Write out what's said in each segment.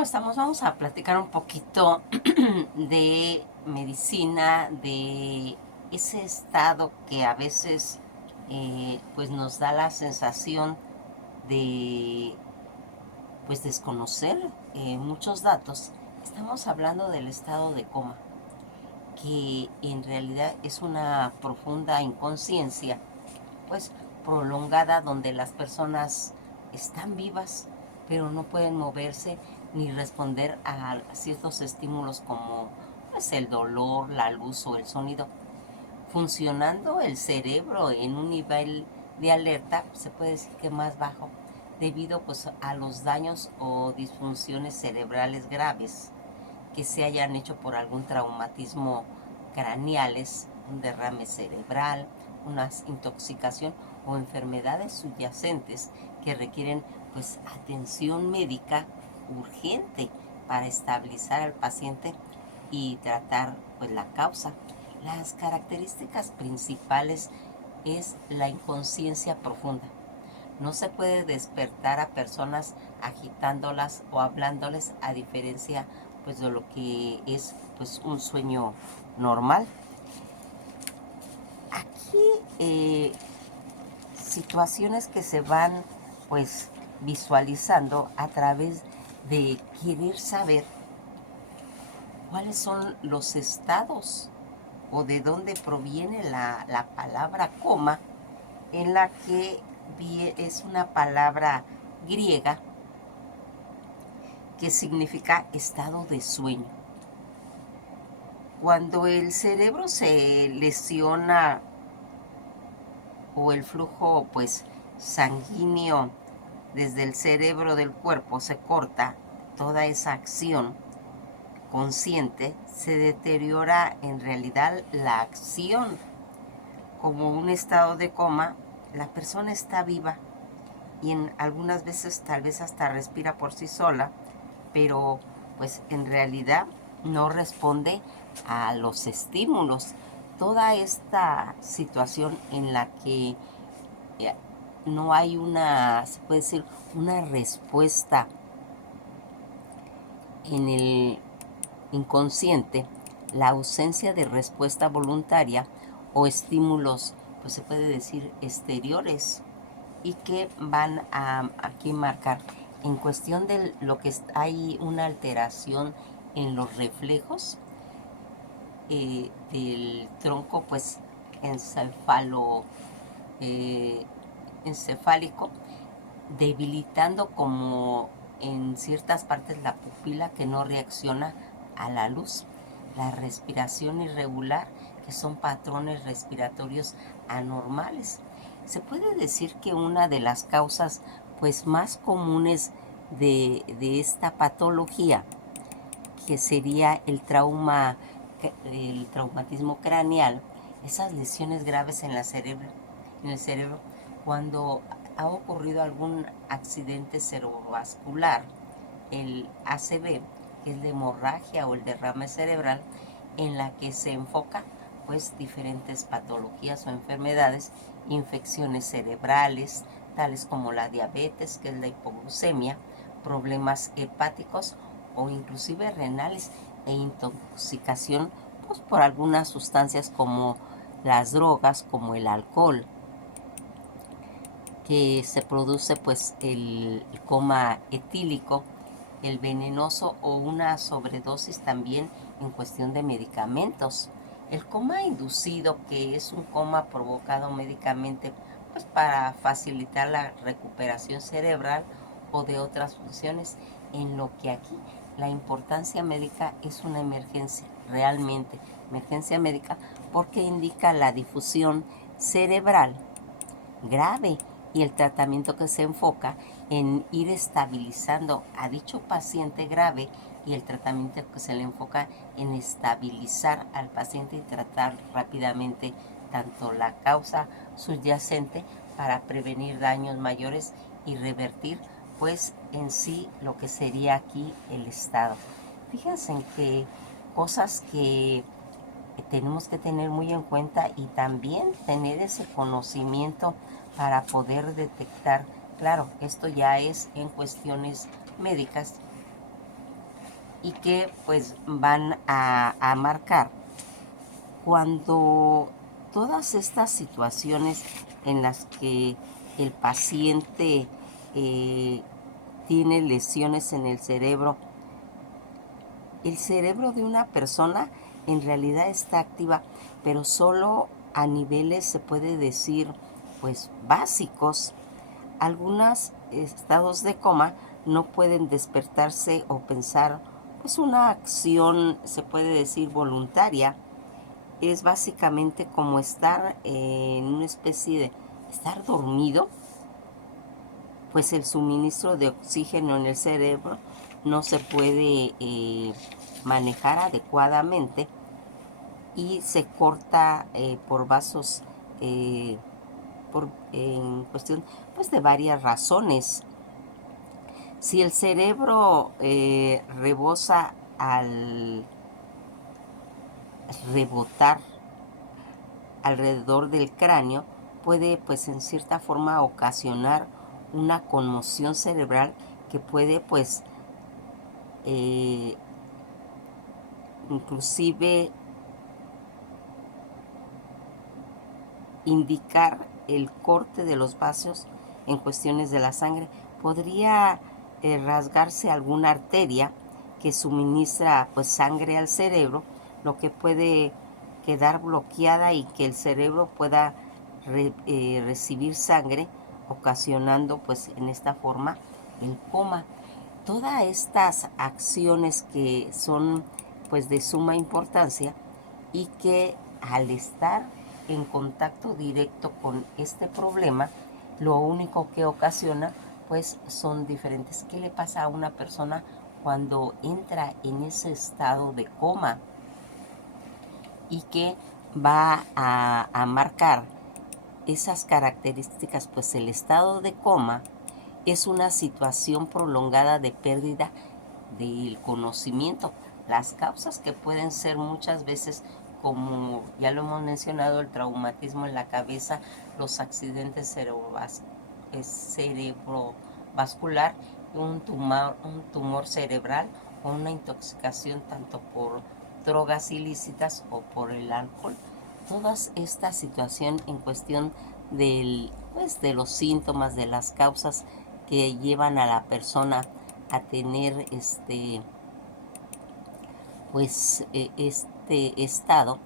¿Cómo estamos? Vamos a platicar un poquito de medicina, de ese estado que a veces pues nos da la sensación de pues desconocer muchos datos. Estamos hablando del estado de coma, que en realidad es una profunda inconsciencia, pues prolongada, donde las personas están vivas, pero no pueden moverse ni responder a ciertos estímulos como pues, el dolor, la luz o el sonido. Funcionando el cerebro en un nivel de alerta, se puede decir que más bajo, debido pues, a los daños o disfunciones cerebrales graves que se hayan hecho por algún traumatismo craneales, un derrame cerebral, una intoxicación o enfermedades subyacentes que requieren pues atención médica urgente para estabilizar al paciente y tratar pues la causa. Las características principales es la inconsciencia profunda. No se puede despertar a personas agitándolas o hablándoles, a diferencia pues de lo que es pues un sueño normal. Aquí situaciones que se van pues visualizando a través de querer saber cuáles son los estados o de dónde proviene la palabra coma, en la que es una palabra griega que significa estado de sueño. Cuando el cerebro se lesiona o el flujo pues sanguíneo desde el cerebro del cuerpo se corta, toda esa acción consciente, se deteriora en realidad la acción. Como un estado de coma, la persona está viva y en algunas veces tal vez hasta respira por sí sola, pero pues en realidad no responde a los estímulos. Toda esta situación en la que eh, no hay una, se puede decir, una respuesta en el inconsciente, la ausencia de respuesta voluntaria o estímulos, pues se puede decir, exteriores, y que van a aquí marcar en cuestión de lo que hay una alteración en los reflejos del tronco pues encefalo encefálico, debilitando como en ciertas partes la pupila que no reacciona a la luz, la respiración irregular, que son patrones respiratorios anormales. Se puede decir que una de las causas pues más comunes de esta patología, que sería el traumatismo craneal, esas lesiones graves en el cerebro, cuando ha ocurrido algún accidente cerebrovascular, el ACV, que es la hemorragia o el derrame cerebral, en la que se enfoca pues diferentes patologías o enfermedades, infecciones cerebrales, tales como la diabetes, que es la hipoglucemia, problemas hepáticos o inclusive renales e intoxicación pues, por algunas sustancias como las drogas, como el alcohol, que se produce pues el coma etílico, el venenoso o una sobredosis también en cuestión de medicamentos. El coma inducido, que es un coma provocado médicamente pues para facilitar la recuperación cerebral o de otras funciones, en lo que aquí la importancia médica es una emergencia, realmente emergencia médica, porque indica la difusión cerebral grave y el tratamiento que se enfoca en ir estabilizando a dicho paciente grave, y el tratamiento que se le enfoca en estabilizar al paciente y tratar rápidamente tanto la causa subyacente para prevenir daños mayores y revertir pues en sí lo que sería aquí el estado. Fíjense en que cosas que tenemos que tener muy en cuenta y también tener ese conocimiento para poder detectar. Claro, esto ya es en cuestiones médicas, y que pues van a marcar cuando todas estas situaciones en las que el paciente tiene lesiones en el cerebro de una persona en realidad está activa, pero solo a niveles, se puede decir, pues básicos. Algunos estados de coma no pueden despertarse o pensar, pues una acción, se puede decir, voluntaria. Es básicamente como estar en una especie de estar dormido, pues el suministro de oxígeno en el cerebro no se puede manejar adecuadamente y se corta por vasos en cuestión pues de varias razones. Si el cerebro rebosa al rebotar alrededor del cráneo, puede pues en cierta forma ocasionar una conmoción cerebral que puede pues inclusive indicar el corte de los vasos en cuestiones de la sangre. Podría rasgarse alguna arteria que suministra pues sangre al cerebro, lo que puede quedar bloqueada y que el cerebro pueda recibir sangre, ocasionando pues en esta forma el coma. Todas estas acciones que son pues de suma importancia y que al estar en contacto directo con este problema, lo único que ocasiona pues son diferentes. ¿Qué le pasa a una persona cuando entra en ese estado de coma? Y que va a marcar esas características, pues el estado de coma es una situación prolongada de pérdida del conocimiento. Las causas que pueden ser muchas veces, como ya lo hemos mencionado, el traumatismo en la cabeza, los accidentes cerebrovascular, un tumor cerebral o una intoxicación tanto por drogas ilícitas o por el alcohol. Toda esta situación en cuestión pues, de los síntomas, de las causas que llevan a la persona a tener este estado,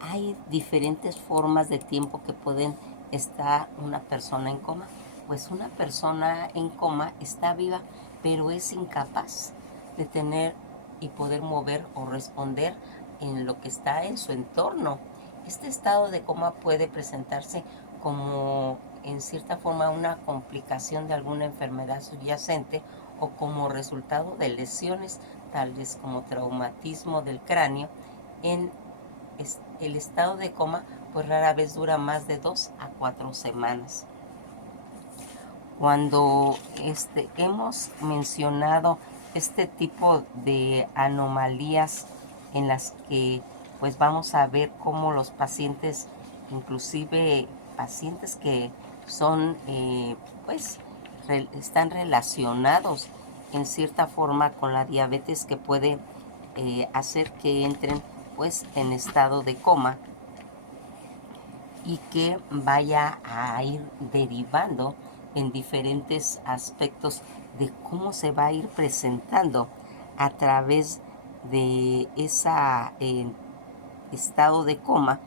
hay diferentes formas de tiempo que pueden estar una persona en coma. Pues una persona en coma está viva, pero es incapaz de tener y poder mover o responder en lo que está en su entorno. Este estado de coma puede presentarse como en cierta forma una complicación de alguna enfermedad subyacente o como resultado de lesiones tales como traumatismo del cráneo. En el estado de coma pues rara vez dura más de 2 a 4 semanas. Cuando hemos mencionado este tipo de anomalías en las que pues vamos a ver cómo los pacientes, inclusive pacientes que son pues están relacionados en cierta forma con la diabetes, que puede hacer que entren pues en estado de coma y que vaya a ir derivando en diferentes aspectos de cómo se va a ir presentando a través de ese estado de coma.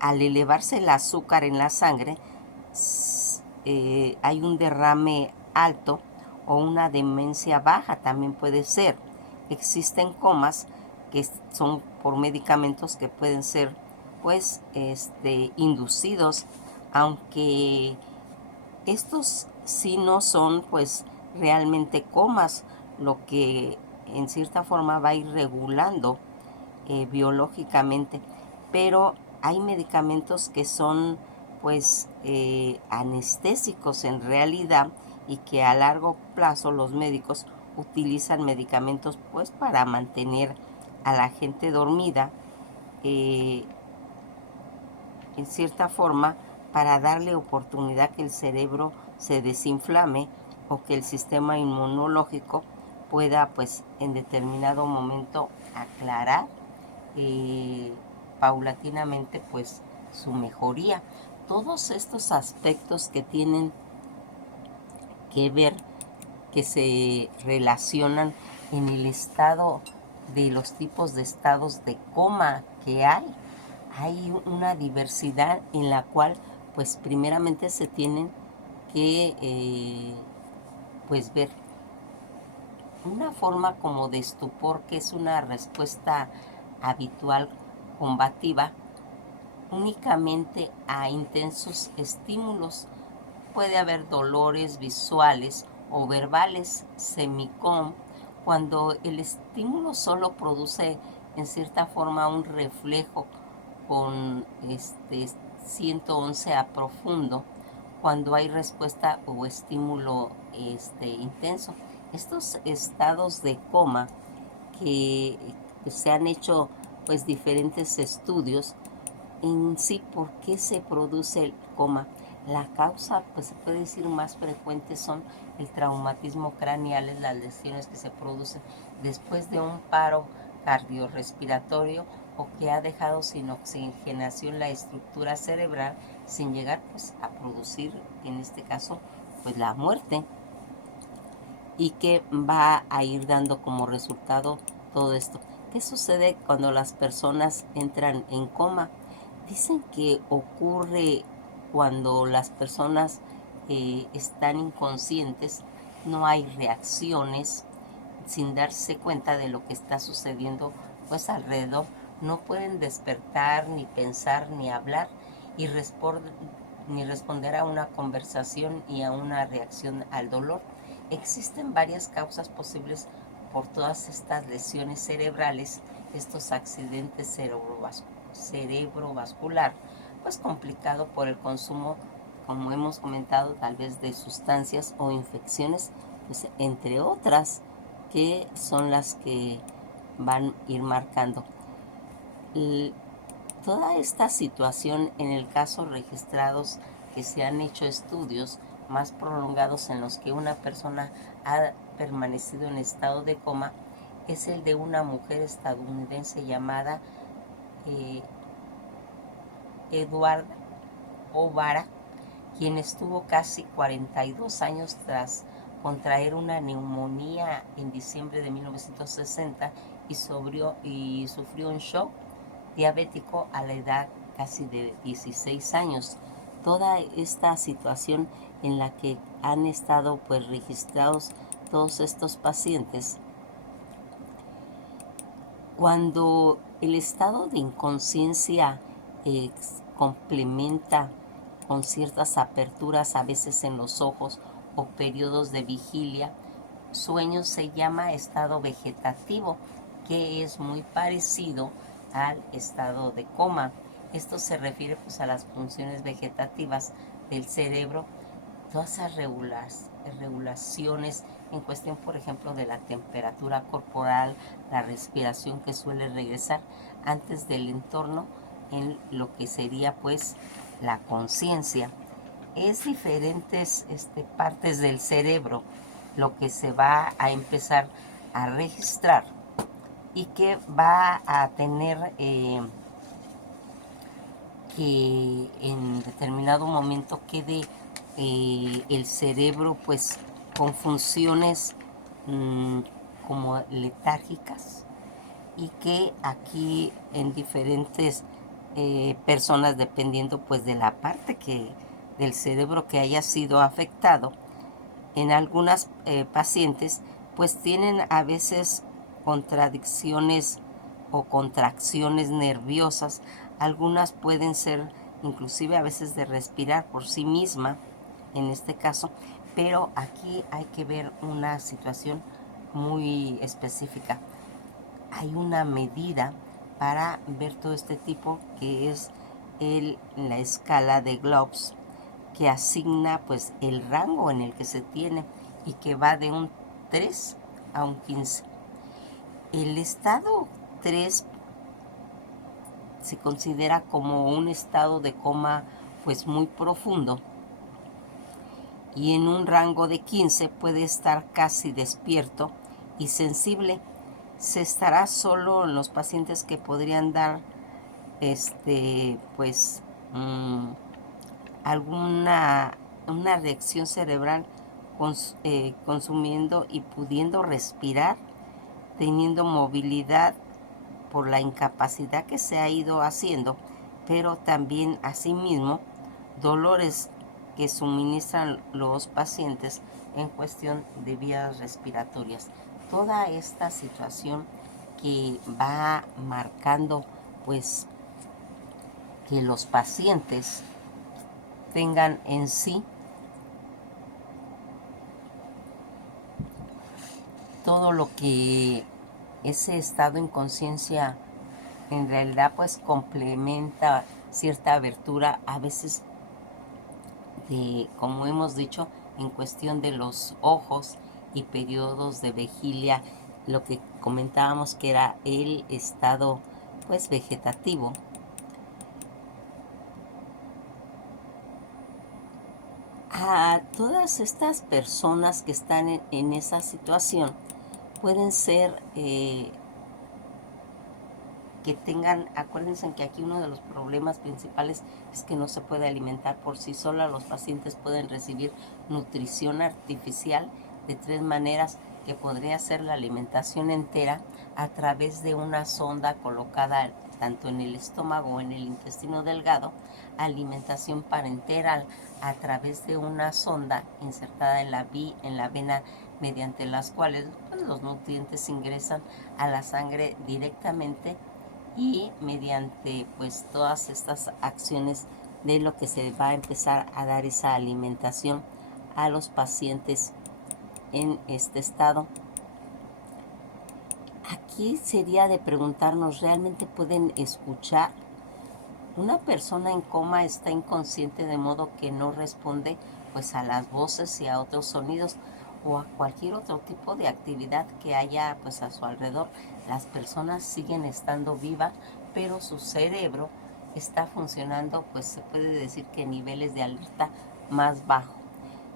Al elevarse el azúcar en la sangre, hay un derrame alto o una demencia baja, también puede ser. Existen comas que son por medicamentos que pueden ser pues inducidos, aunque estos sí no son pues realmente comas, lo que en cierta forma va a ir regulando biológicamente, pero hay medicamentos que son pues anestésicos en realidad, y que a largo plazo los médicos utilizan medicamentos pues para mantener a la gente dormida, en cierta forma para darle oportunidad que el cerebro se desinflame o que el sistema inmunológico pueda pues en determinado momento aclarar paulatinamente pues su mejoría. Todos estos aspectos que tienen que ver, que se relacionan en el estado de los tipos de estados de coma que hay una diversidad en la cual pues primeramente se tienen que pues ver una forma como de estupor, que es una respuesta habitual combativa únicamente a intensos estímulos. Puede haber dolores visuales o verbales, semicom, cuando el estímulo solo produce en cierta forma un reflejo con 111 a profundo, cuando hay respuesta o estímulo intenso. Estos estados de coma que se han hecho pues diferentes estudios en sí por qué se produce el coma. La causa, pues se puede decir más frecuente, son el traumatismo craneal, las lesiones que se producen después de un paro cardiorrespiratorio o que ha dejado sin oxigenación la estructura cerebral sin llegar pues a producir en este caso pues la muerte, y que va a ir dando como resultado todo esto. ¿Qué sucede cuando las personas entran en coma? Dicen que ocurre cuando las personas están inconscientes, no hay reacciones, sin darse cuenta de lo que está sucediendo pues alrededor, no pueden despertar, ni pensar, ni hablar, y ni responder a una conversación y a una reacción al dolor. Existen varias causas posibles por todas estas lesiones cerebrales, estos accidentes cerebrovascular, pues complicado por el consumo, como hemos comentado, tal vez de sustancias o infecciones, pues, entre otras, que son las que van a ir marcando. Toda esta situación, en el caso registrados que se han hecho estudios más prolongados en los que una persona ha permanecido en estado de coma, es el de una mujer estadounidense llamada Edward O'Bara, quien estuvo casi 42 años tras contraer una neumonía en diciembre de 1960 y sufrió un shock diabético a la edad casi de 16 años. Toda esta situación en la que han estado pues registrados todos estos pacientes, cuando el estado de inconsciencia complementa con ciertas aperturas a veces en los ojos o periodos de vigilia, sueño, se llama estado vegetativo, que es muy parecido al estado de coma. Esto se refiere pues a las funciones vegetativas del cerebro, todas esas regulaciones en cuestión, por ejemplo, de la temperatura corporal, la respiración que suele regresar antes del entorno en lo que sería pues la conciencia. Es diferentes partes del cerebro lo que se va a empezar a registrar y que va a tener que en determinado momento quede el cerebro pues con funciones como letárgicas, y que aquí en diferentes personas, dependiendo pues de la parte del cerebro que haya sido afectado, en algunas pacientes pues tienen a veces contradicciones o contracciones nerviosas. Algunas pueden ser inclusive a veces de respirar por sí misma, en este caso, pero aquí hay que ver una situación muy específica. Hay una medida para ver todo este tipo, que es la escala de Globes, que asigna pues el rango en el que se tiene y que va de un 3 a un 15. El estado 3 se considera como un estado de coma pues muy profundo, y en un rango de 15 puede estar casi despierto y sensible. Se estará solo en los pacientes que podrían dar pues alguna una reacción cerebral consumiendo y pudiendo respirar, teniendo movilidad por la incapacidad que se ha ido haciendo, pero también asimismo dolores que suministran los pacientes en cuestión de vías respiratorias. Toda esta situación que va marcando pues que los pacientes tengan en sí todo lo que ese estado en conciencia en realidad pues complementa cierta abertura a veces de, como hemos dicho, en cuestión de los ojos y periodos de vigilia, lo que comentábamos que era el estado pues vegetativo. A todas estas personas que están en esa situación pueden ser que tengan, acuérdense que aquí uno de los problemas principales es que no se puede alimentar por sí sola. Los pacientes pueden recibir nutrición artificial de 3 maneras, que podría ser la alimentación entera a través de una sonda colocada tanto en el estómago o en el intestino delgado, alimentación parenteral a través de una sonda insertada en la vena, mediante las cuales pues, los nutrientes ingresan a la sangre directamente, y mediante pues todas estas acciones de lo que se va a empezar a dar esa alimentación a los pacientes en este estado. Aquí sería de preguntarnos, ¿realmente pueden escuchar? Una persona en coma está inconsciente de modo que no responde pues a las voces y a otros sonidos o a cualquier otro tipo de actividad que haya pues a su alrededor. Las personas siguen estando vivas, pero su cerebro está funcionando, pues se puede decir que niveles de alerta más bajo.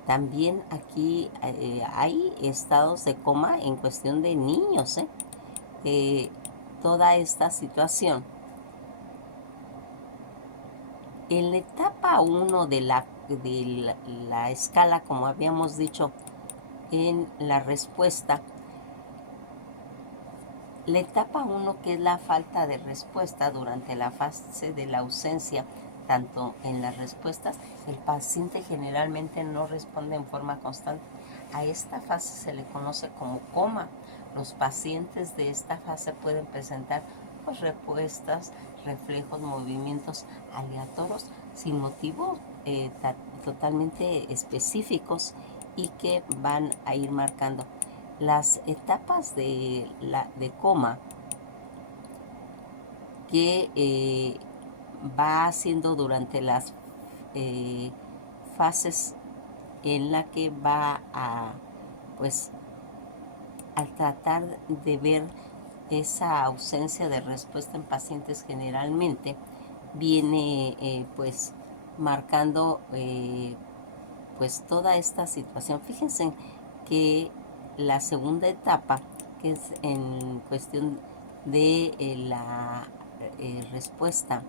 También aquí hay estados de coma en cuestión de niños. Toda esta situación en la etapa 1 de la escala, como habíamos dicho en la respuesta, la etapa 1, que es la falta de respuesta durante la fase de la ausencia, tanto en las respuestas, el paciente generalmente no responde en forma constante. A esta fase se le conoce como coma. Los pacientes de esta fase pueden presentar pues, respuestas, reflejos, movimientos aleatorios sin motivo totalmente específicos y que van a ir marcando. Las etapas de coma que va haciendo durante las fases en la que va a pues al tratar de ver esa ausencia de respuesta en pacientes, generalmente viene pues marcando pues toda esta situación. Fíjense que la segunda etapa, que es en cuestión de la respuesta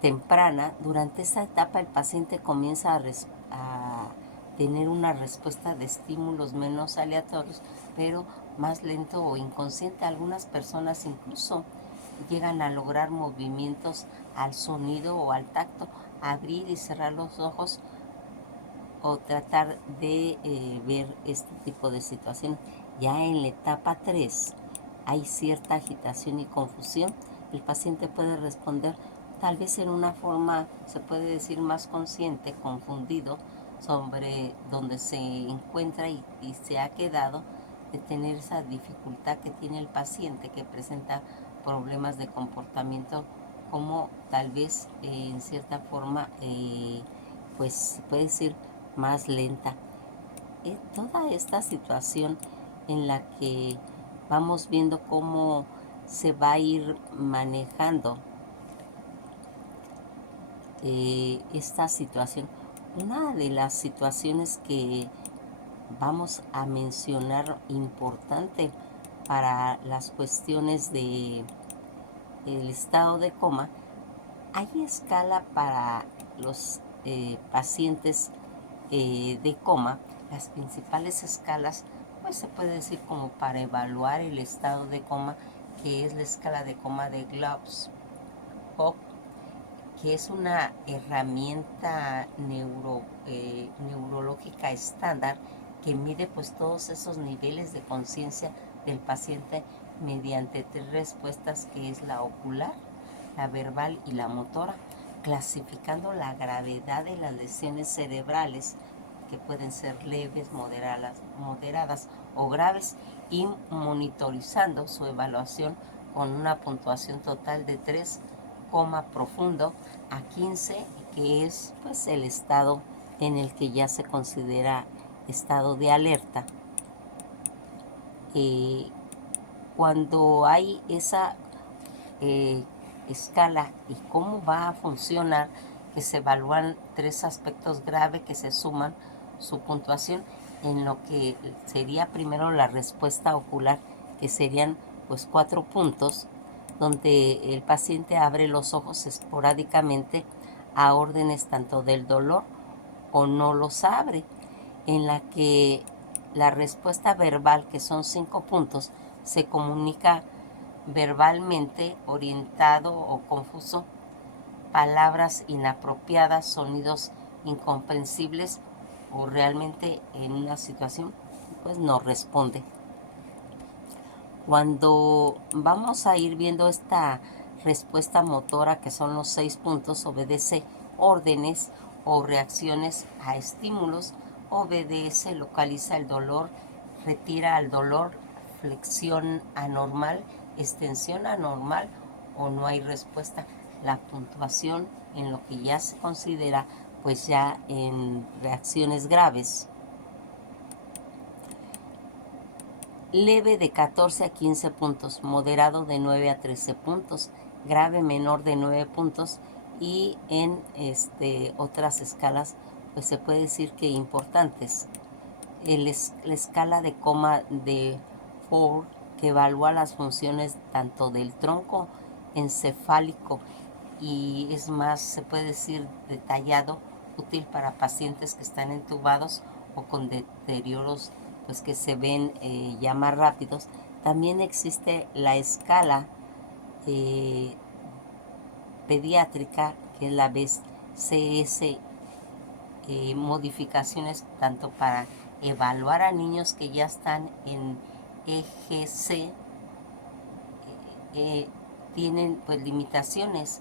temprana, durante esta etapa el paciente comienza a tener una respuesta de estímulos menos aleatorios, pero más lento o inconsciente. Algunas personas incluso llegan a lograr movimientos al sonido o al tacto, abrir y cerrar los ojos o tratar de ver este tipo de situación. Ya en la etapa 3 hay cierta agitación y confusión. El paciente puede responder tal vez en una forma, se puede decir, más consciente, confundido sobre dónde se encuentra y se ha quedado, de tener esa dificultad que tiene el paciente, que presenta problemas de comportamiento, como tal vez en cierta forma pues se puede decir más lenta. Toda esta situación en la que vamos viendo cómo se va a ir manejando esta situación, Una de las situaciones que vamos a mencionar importante para las cuestiones de el estado de coma, hay escala para los pacientes de coma. Las principales escalas, pues se puede decir como para evaluar el estado de coma, que es la escala de coma de Globes, que es una herramienta neurológica estándar que mide pues todos esos niveles de conciencia del paciente mediante 3 respuestas, que es la ocular, la verbal y la motora, clasificando la gravedad de las lesiones cerebrales, que pueden ser leves, moderadas o graves, y monitorizando su evaluación con una puntuación total de 3, profundo a 15, que es pues el estado en el que ya se considera estado de alerta. Cuando hay esa escala y cómo va a funcionar, que se evalúan 3 aspectos graves que se suman su puntuación en lo que sería primero la respuesta ocular, que serían pues 4 puntos, donde el paciente abre los ojos esporádicamente a órdenes tanto del dolor o no los abre, en la que la respuesta verbal, que son 5 puntos, se comunica verbalmente, orientado o confuso, palabras inapropiadas, sonidos incomprensibles, o realmente en una situación pues no responde. Cuando vamos a ir viendo esta respuesta motora, que son los 6 puntos, obedece órdenes o reacciones a estímulos, obedece, localiza el dolor, retira al dolor, flexión anormal, extensión anormal o no hay respuesta. La puntuación en lo que ya se considera pues ya en reacciones graves. Leve de 14 a 15 puntos, moderado de 9 a 13 puntos, grave menor de 9 puntos, y en otras escalas pues se puede decir que importantes. La escala de coma de Ford, que evalúa las funciones tanto del tronco encefálico y es más, se puede decir detallado, útil para pacientes que están entubados o con deterioros pues que se ven ya más rápidos. También existe la escala pediátrica, que es la BCS, modificaciones tanto para evaluar a niños que ya están en EGC, tienen pues limitaciones.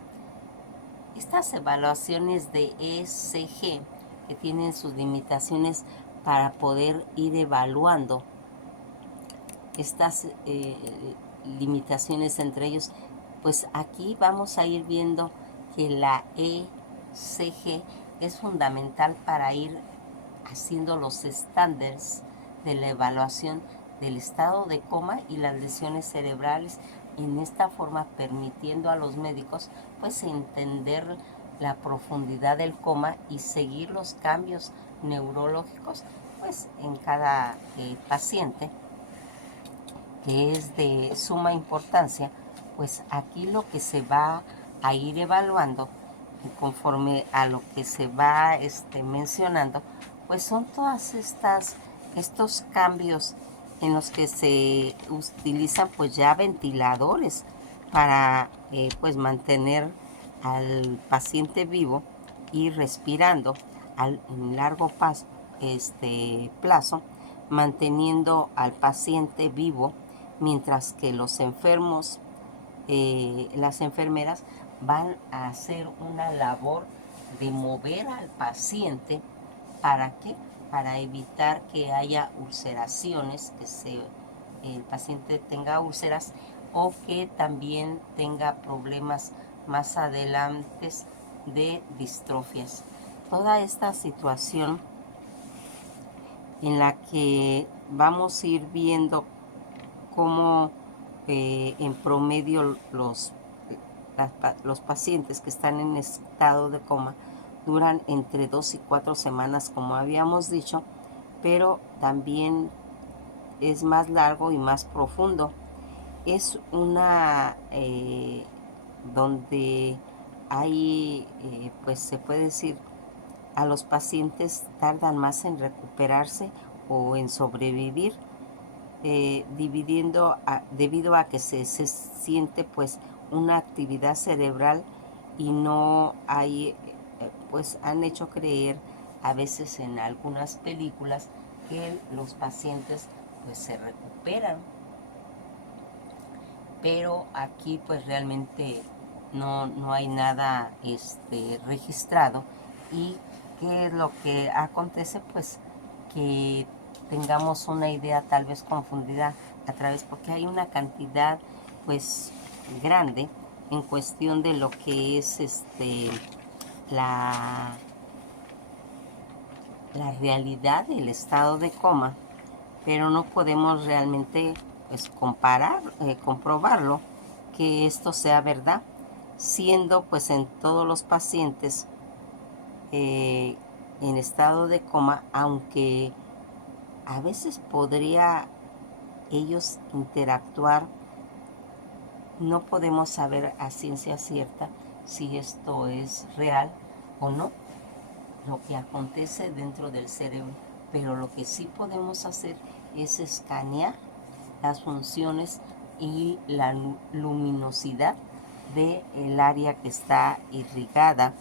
Estas evaluaciones de ECG, que tienen sus limitaciones para poder ir evaluando estas limitaciones entre ellos, pues aquí vamos a ir viendo que la ECG es fundamental para ir haciendo los estándares de la evaluación del estado de coma y las lesiones cerebrales, en esta forma permitiendo a los médicos pues entender la profundidad del coma y seguir los cambios neurológicos pues en cada paciente, que es de suma importancia. Pues aquí lo que se va a ir evaluando conforme a lo que se va mencionando, pues son todas estos cambios en los que se utilizan pues ya ventiladores para pues mantener al paciente vivo y respirando en largo plazo, manteniendo al paciente vivo, mientras que los enfermos, las enfermeras van a hacer una labor de mover al paciente. ¿Para qué? Para evitar que haya ulceraciones, que el paciente tenga úlceras o que también tenga problemas más adelante de distrofias. Toda esta situación en la que vamos a ir viendo cómo en promedio los pacientes que están en estado de coma duran entre 2 y 4 semanas, como habíamos dicho, pero también es más largo y más profundo. Es una donde hay, pues se puede decir, a los pacientes tardan más en recuperarse o en sobrevivir, debido a que se siente pues una actividad cerebral y no hay, pues han hecho creer a veces en algunas películas que los pacientes pues se recuperan, pero aquí pues realmente no hay nada registrado. ¿Y qué es lo que acontece? Pues que tengamos una idea tal vez confundida a través, porque hay una cantidad pues grande en cuestión de lo que es la, la realidad del estado de coma, pero no podemos realmente pues comprobarlo, que esto sea verdad, siendo pues en todos los pacientes eh, en estado de coma, aunque a veces podría ellos interactuar, no podemos saber a ciencia cierta si esto es real o no, lo que acontece dentro del cerebro. Pero lo que sí podemos hacer es escanear las funciones y la luminosidad del área que está irrigada.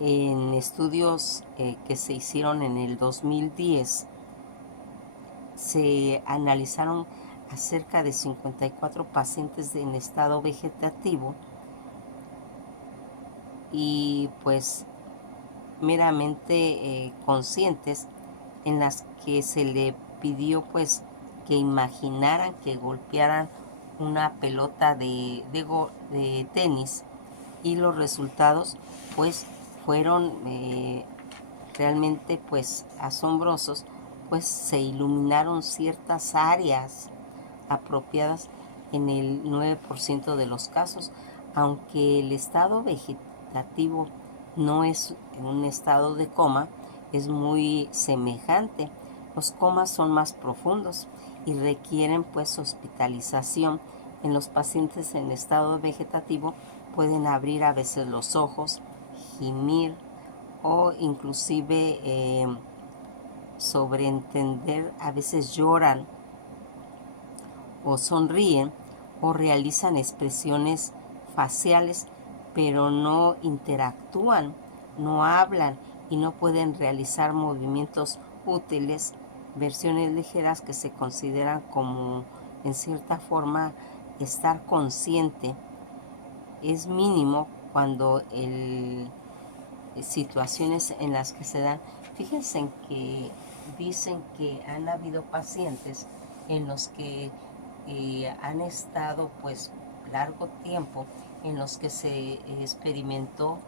En estudios que se hicieron en el 2010, se analizaron a cerca de 54 pacientes en estado vegetativo y pues meramente conscientes, en las que se le pidió pues que imaginaran que golpearan una pelota de tenis, y los resultados pues fueron realmente pues asombrosos, pues se iluminaron ciertas áreas apropiadas en el 9% de los casos, aunque el estado vegetativo no es un estado de coma, es muy semejante. Los comas son más profundos y requieren pues hospitalización. En los pacientes en estado vegetativo pueden abrir a veces los ojos, gimir o inclusive sobreentender, a veces lloran o sonríen o realizan expresiones faciales, pero no interactúan, no hablan y no pueden realizar movimientos útiles, versiones ligeras que se consideran como en cierta forma estar consciente. Es mínimo cuando situaciones en las que se dan. Fíjense en que dicen que han habido pacientes en los que han estado pues largo tiempo, en los que se experimentó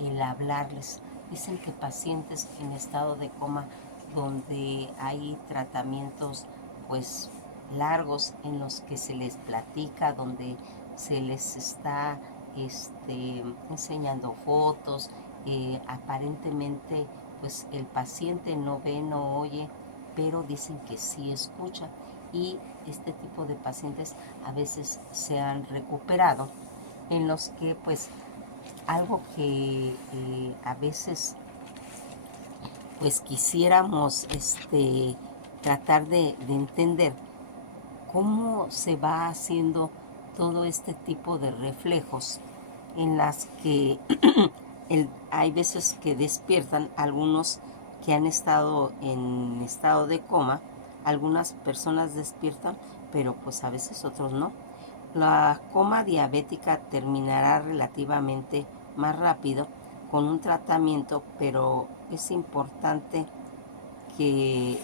el hablarles. Dicen que pacientes en estado de coma, donde hay tratamientos pues largos en los que se les platica, donde se les está enseñando fotos, aparentemente pues el paciente no ve, no oye, pero dicen que sí escucha, y este tipo de pacientes a veces se han recuperado, en los que pues algo que a veces pues quisiéramos tratar de entender cómo se va haciendo todo este tipo de reflejos, en las que hay veces que despiertan algunos que han estado en estado de coma, algunas personas despiertan, pero pues a veces otros no. La coma diabética terminará relativamente más rápido con un tratamiento, pero es importante que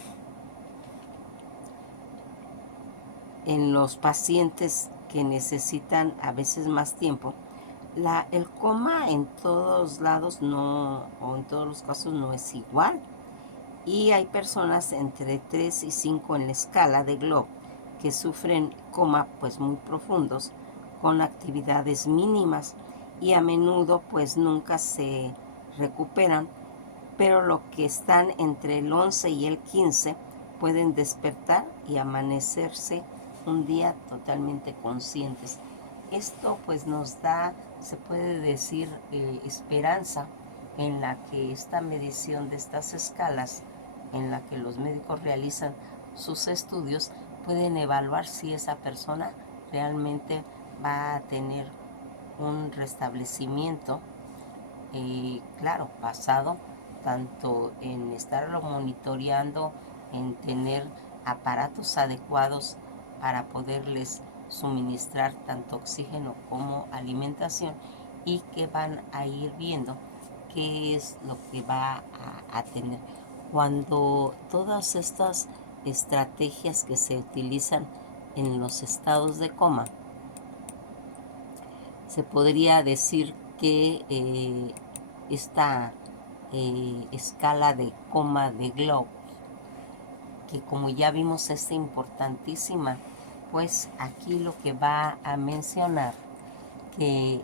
en los pacientes que necesitan a veces más tiempo, el coma en todos lados no, o en todos los casos no es igual. Y hay personas entre 3 y 5 en la escala de Globe que sufren coma pues muy profundos, con actividades mínimas, y a menudo pues nunca se recuperan, pero lo que están entre el 11 y el 15 pueden despertar y amanecerse un día totalmente conscientes. Esto pues nos da, se puede decir, esperanza en la que esta medición de estas escalas, en la que los médicos realizan sus estudios, pueden evaluar si esa persona realmente va a tener un restablecimiento, claro, basado tanto en estarlo monitoreando, en tener aparatos adecuados para poderles suministrar tanto oxígeno como alimentación, y que van a ir viendo qué es lo que va a tener. Cuando todas estas estrategias que se utilizan en los estados de coma, se podría decir que esta escala de coma de Glow, que como ya vimos es importantísima, pues aquí lo que va a mencionar que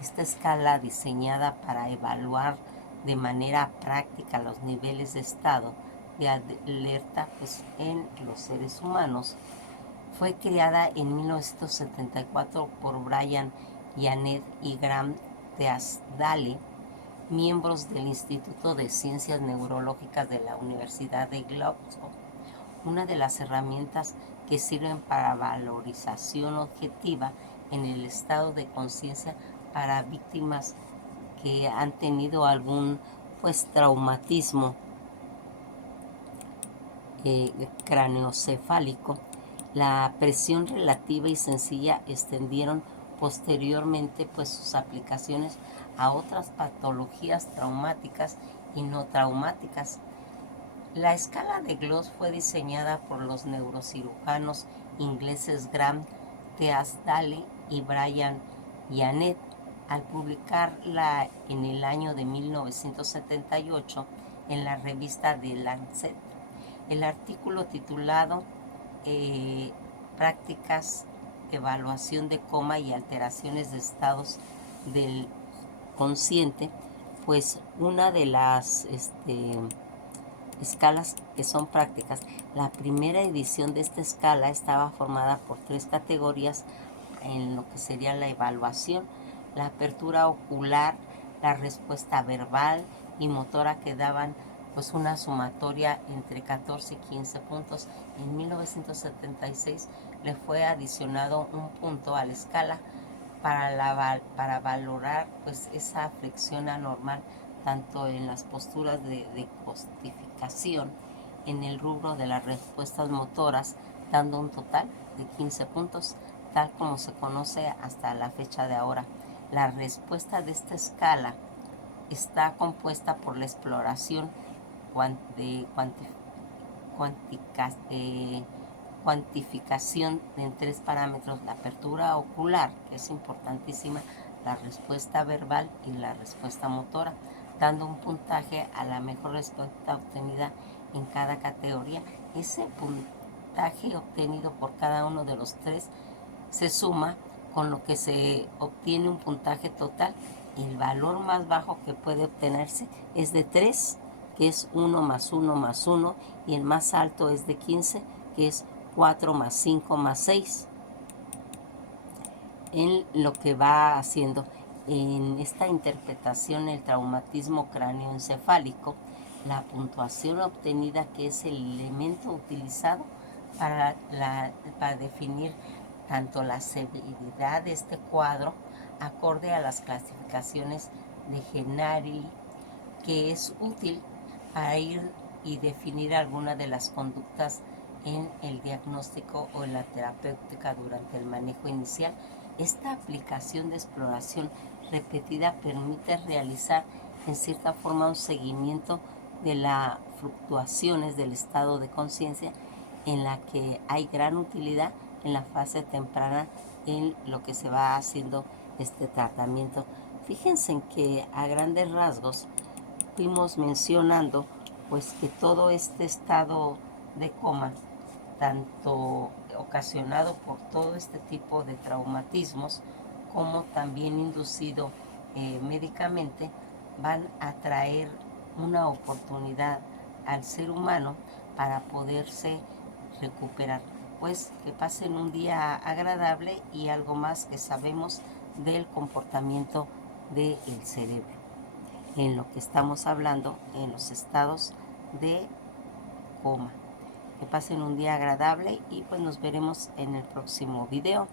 esta escala diseñada para evaluar de manera práctica los niveles de estado de alerta pues, en los seres humanos, fue creada en 1974 por Brian Yanet y Graham Teasdale, miembros del Instituto de Ciencias Neurológicas de la Universidad de Glasgow. Una de las herramientas que sirven para valorización objetiva en el estado de conciencia para víctimas que han tenido algún pues traumatismo craneoencefálico. La presión relativa y sencilla extendieron posteriormente pues sus aplicaciones a otras patologías traumáticas y no traumáticas. La escala de Gloss fue diseñada por los neurocirujanos ingleses Graham Teasdale y Brian Yanet al publicarla en el año de 1978 en la revista The Lancet. El artículo titulado Prácticas, evaluación de coma y alteraciones de estados del consciente, pues una de las escalas que son prácticas. La primera edición de esta escala estaba formada por 3 categorías en lo que sería la evaluación: la apertura ocular, la respuesta verbal y motora, que daban pues una sumatoria entre 14 y 15 puntos. En 1976 le fue adicionado un punto a la escala para valorar pues esa flexión anormal tanto en las posturas de cosificación en el rubro de las respuestas motoras, dando un total de 15 puntos, tal como se conoce hasta la fecha de ahora. La respuesta de esta escala está compuesta por la exploración de cuantificación en 3 parámetros: la apertura ocular, que es importantísima, la respuesta verbal y la respuesta motora, dando un puntaje a la mejor respuesta obtenida en cada categoría. Ese puntaje obtenido por cada uno de los 3 se suma, con lo que se obtiene un puntaje total. El valor más bajo que puede obtenerse es de 3, que es 1 más 1 más 1, y el más alto es de 15, que es 4 más 5 más 6. En lo que va haciendo en esta interpretación el traumatismo cráneoencefálico, la puntuación obtenida, que es el elemento utilizado para definir tanto la severidad de este cuadro, acorde a las clasificaciones de Genari, que es útil para ir y definir alguna de las conductas en el diagnóstico o en la terapéutica durante el manejo inicial. Esta aplicación de exploración repetida permite realizar en cierta forma un seguimiento de las fluctuaciones del estado de conciencia, en la que hay gran utilidad en la fase temprana en lo que se va haciendo este tratamiento. Fíjense en que a grandes rasgos fuimos mencionando pues que todo este estado de coma, tanto ocasionado por todo este tipo de traumatismos como también inducido médicamente, van a traer una oportunidad al ser humano para poderse recuperar. Pues que pasen un día agradable y algo más que sabemos del comportamiento del cerebro, en lo que estamos hablando en los estados de coma. Que pasen un día agradable y pues nos veremos en el próximo video.